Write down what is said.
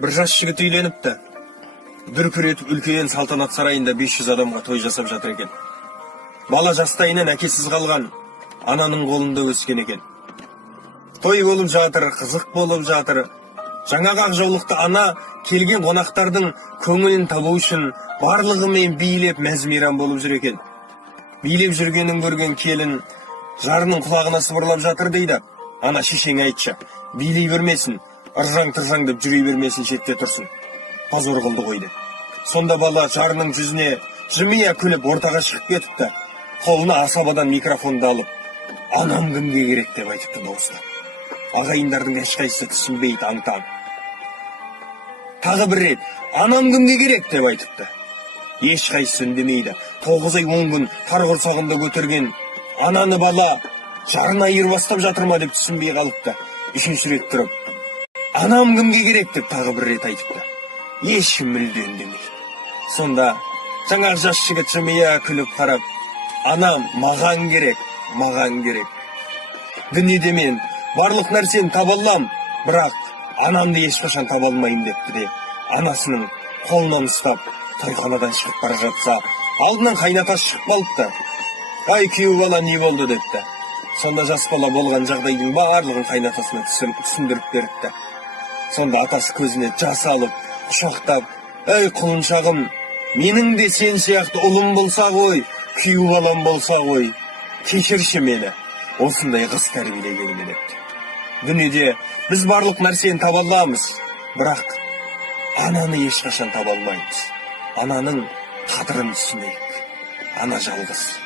Bir жас жігіт үйленіпті. Дүркіретіп үлкен салтанат сарайында 500 адамға той жасап жатыр екен. Бала жастайынан әкесіз қалған, ананың қолында өскен екен. Той болып жатыр, қызық болып жатыр. Жаңағы ақ жаулықты ана келген қонақтардың көңілін табу үшін барлығымен билеп мәз-мейрам болып жүр екен. Билеп жүргенін көрген келін жарының құлағына сыбырлап жатыр дейді. Ана, шешең айтшы, билей бермесін, ыржаң-тыржаң деп жүре бермесін, шетте тұрсын. Позор қылды ғой деп. Сонда бала жарының жүзіне жымия күліп ортаға шығып кетіпті. Қолына асабадан микрофонды алып, анам кімге керек деп айтыпты дауыстап. Ағайындардың ешқайсысы түсінбейді аң-таң. Тағы бір рет, анам кімге керек деп айтыпты. Ешқайсысы үндемейді. 9 ай 10 күн тар құрсағында көтерген ананы бала жарына айырбастап жатыр ма деп түсінбей қалыпты. Үшінші рет тұрып, анам кімге керек деп тағы бір рет айтыпты. Ешкім мүлде үндемейді. Сонда жаңағы жас жігіт жымия күліп қарап, анам маған керек, маған керек. Дүниеде мен барлық нәрсені таба алам, бірақ анамды ешқашан таба алмаймын депті де, анасының қолынан ұстап тойханадан шығып бара жатса, алдынан қайнатасы шығып қалыпты. Ай, күйеу бала не болды депті. Сонда жас бала болған жағдайдың барлығын қайнатасына түсіндіріп беріпті. Сонда атасы көзіне жас алып, құшақтап, ей құлыншағым, менің де сен сияқты ұлым болса ғой, күйеу балам болса ғой, кешірші мені, осындай қыз тәрбиелегеніме депті. Дүниеде біз барлық нәрсені таба аламыз, бірақ ананы ешқашан таба алмаймыз. Ананың қадірін түсінейік. Ана жалғыз.